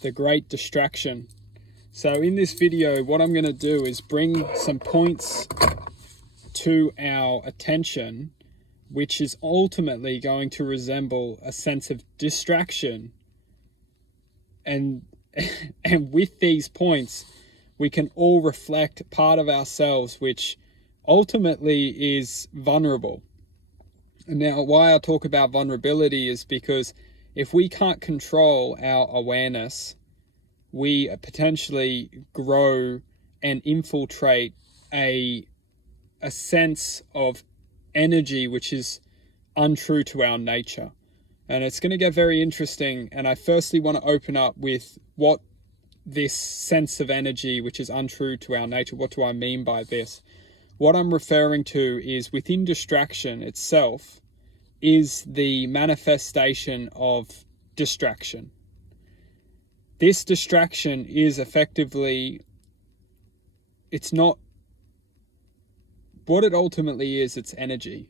the great distraction. So in this video, what I'm going to do is bring some points to our attention, which is ultimately going to resemble a sense of distraction. And with these points, we can all reflect part of ourselves, which ultimately is vulnerable. Now, why I talk about vulnerability is because if we can't control our awareness, we potentially grow and infiltrate a sense of energy which is untrue to our nature. And it's going to get very interesting. And I firstly want to open up with what this sense of energy which is untrue to our nature, what do I mean by this? What I'm referring to is within distraction itself is the manifestation of distraction. This distraction is effectively, it's not what it ultimately is, it's energy.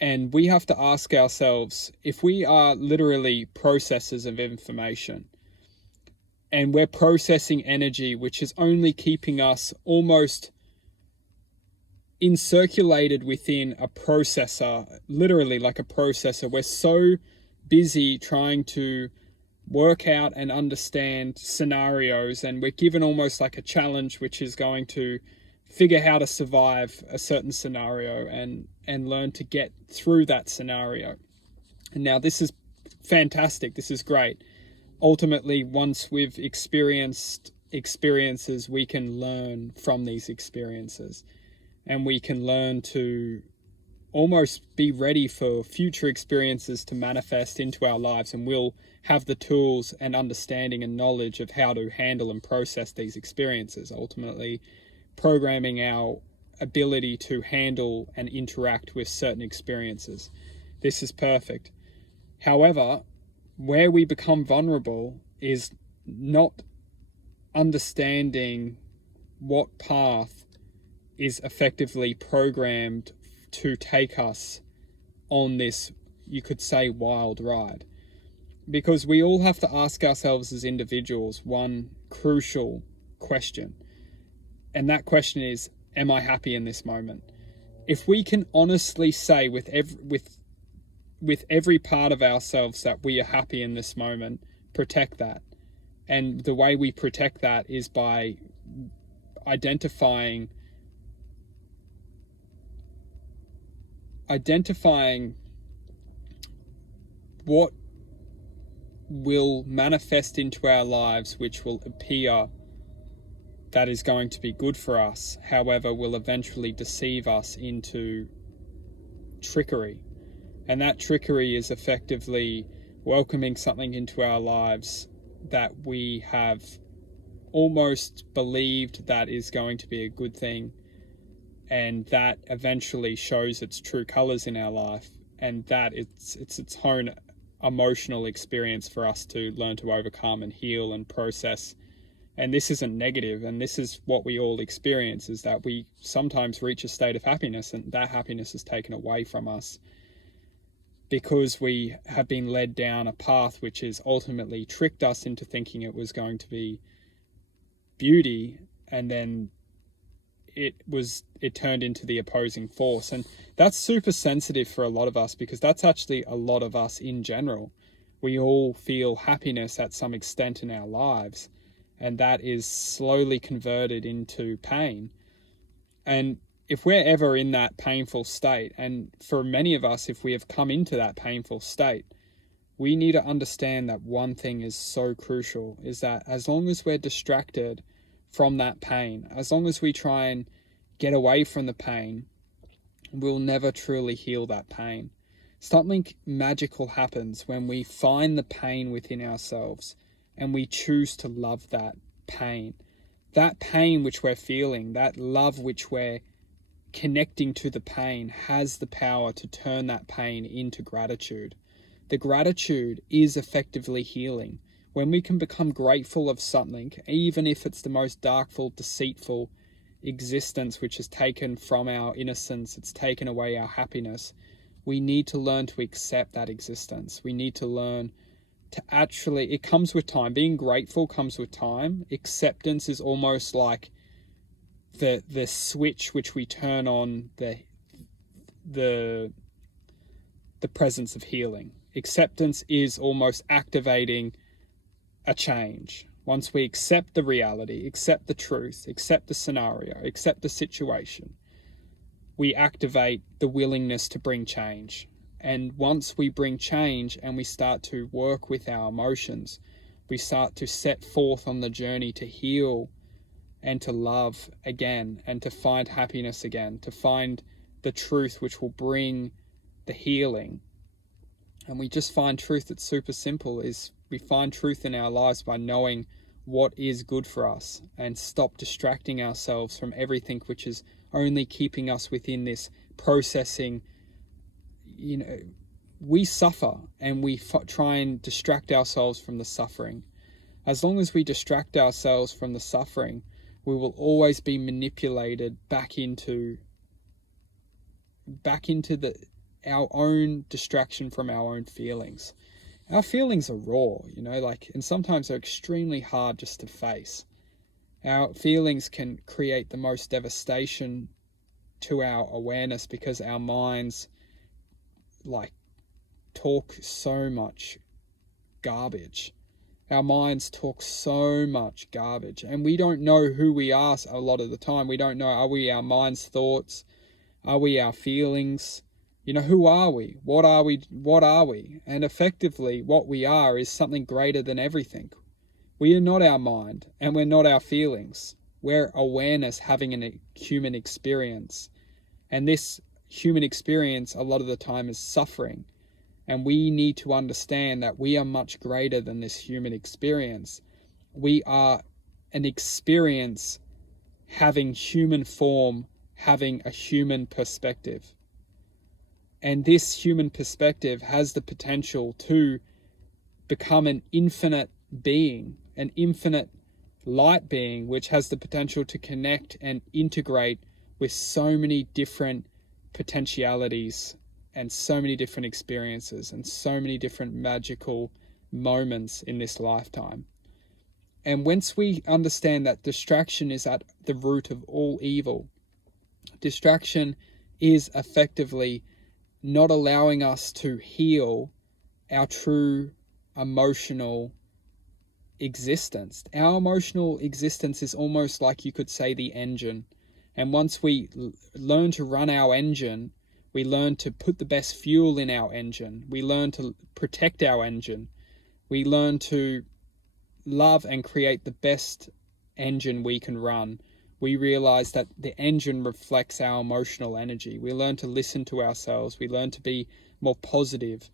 And we have to ask ourselves, if we are literally processors of information and we're processing energy which is only keeping us almost encirculated within a processor, literally like a processor, we're so busy trying to work out and understand scenarios, and we're given almost like a challenge which is going to figure how to survive a certain scenario and learn to get through that scenario. And now this is fantastic, this is great. Ultimately, once we've experienced experiences, we can learn from these experiences, and we can learn to almost be ready for future experiences to manifest into our lives, and we'll have the tools and understanding and knowledge of how to handle and process these experiences, ultimately programming our ability to handle and interact with certain experiences. This is perfect. However, where we become vulnerable is not understanding what path is effectively programmed to take us on this, you could say, wild ride. Because we all have to ask ourselves as individuals one crucial question. And that question is, am I happy in this moment? If we can honestly say with every part of ourselves that we are happy in this moment, protect that. And the way we protect that is by identifying what will manifest into our lives, which will appear that is going to be good for us, however, will eventually deceive us into trickery. And that trickery is effectively welcoming something into our lives that we have almost believed that is going to be a good thing, and that eventually shows its true colors in our life, and that it's its own emotional experience for us to learn to overcome and heal and process. And this isn't negative, and this is what we all experience, is that we sometimes reach a state of happiness, and that happiness is taken away from us because we have been led down a path which has ultimately tricked us into thinking it was going to be beauty, and then it turned into the opposing force. And that's super sensitive for a lot of us, because that's actually a lot of us in general. We all feel happiness at some extent in our lives, and that is slowly converted into pain. And if we're ever in that painful state, and for many of us, if we have come into that painful state, we need to understand that one thing is so crucial, is that as long as we're distracted from that pain, as long as we try and get away from the pain, we'll never truly heal that pain. Something magical happens when we find the pain within ourselves and we choose to love that pain. That pain which we're feeling, that love which we're connecting to the pain, has the power to turn that pain into gratitude. The gratitude is effectively healing. When we can become grateful of something, even if it's the most darkful, deceitful existence which has taken from our innocence, it's taken away our happiness, we need to learn to accept that existence. We need to learn to actually, it comes with time. Being grateful comes with time. Acceptance is almost like the switch which we turn on the presence of healing. Acceptance is almost activating a change. Once we accept the reality, accept the truth, accept the scenario, accept the situation, we activate the willingness to bring change. And once we bring change and we start to work with our emotions, we start to set forth on the journey to heal and to love again, and to find happiness again, to find the truth which will bring the healing. And we just find truth that's super simple, is we find truth in our lives by knowing what is good for us, and stop distracting ourselves from everything which is only keeping us within this processing. We suffer, and we try and distract ourselves from the suffering. As long as we distract ourselves from the suffering, we will always be manipulated back into our own distraction from our own feelings. Our feelings are raw, and sometimes they're extremely hard just to face. Our feelings can create the most devastation to our awareness, because our minds talk so much garbage. Our minds talk so much garbage, and we don't know who we are a lot of the time. We don't know, are we our mind's thoughts? Are we our feelings? Who are we? What are we? What are we? And effectively, what we are is something greater than everything. We are not our mind, and we're not our feelings. We're awareness having a human experience. And this human experience, a lot of the time, is suffering. And we need to understand that we are much greater than this human experience. We are an experience having human form, having a human perspective. And this human perspective has the potential to become an infinite being, an infinite light being, which has the potential to connect and integrate with so many different potentialities and so many different experiences and so many different magical moments in this lifetime. And once we understand that distraction is at the root of all evil, distraction is effectively not allowing us to heal our true emotional existence. Our emotional existence is almost like, you could say, the engine. And once we learn to run our engine, we learn to put the best fuel in our engine. We learn to protect our engine. We learn to love and create the best engine we can run. We realize that the engine reflects our emotional energy. We learn to listen to ourselves. We learn to be more positive.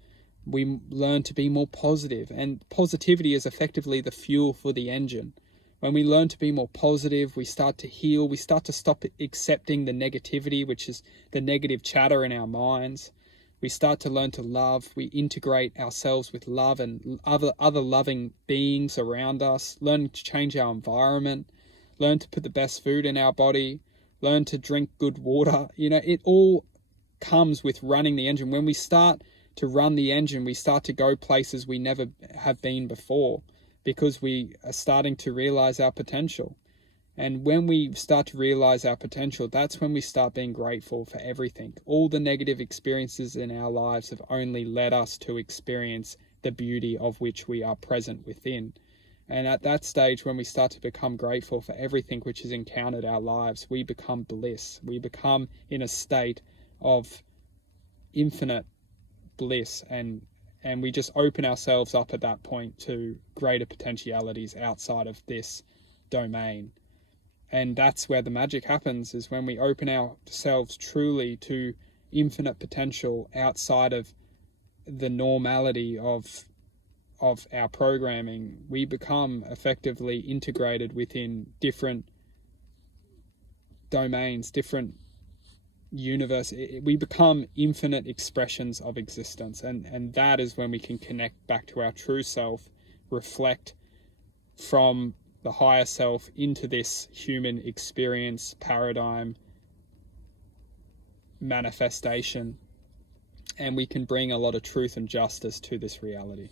We learn to be more positive. And positivity is effectively the fuel for the engine. When we learn to be more positive, we start to heal. We start to stop accepting the negativity, which is the negative chatter in our minds. We start to learn to love. We integrate ourselves with love and other loving beings around us. Learn to change our environment. Learn to put the best food in our body. Learn to drink good water. It all comes with running the engine. When we start to run the engine, we start to go places we never have been before, because we are starting to realize our potential. And when we start to realize our potential, that's when we start being grateful for everything. All the negative experiences in our lives have only led us to experience the beauty of which we are present within. And at that stage, when we start to become grateful for everything which has encountered our lives, we become bliss. We become in a state of infinite bliss, and we just open ourselves up at that point to greater potentialities outside of this domain. And that's where the magic happens, is when we open ourselves truly to infinite potential outside of the normality of our programming. We become effectively integrated within different domains, different universe. We become infinite expressions of existence, and that is when we can connect back to our true self, reflect from the higher self into this human experience paradigm manifestation, and we can bring a lot of truth and justice to this reality.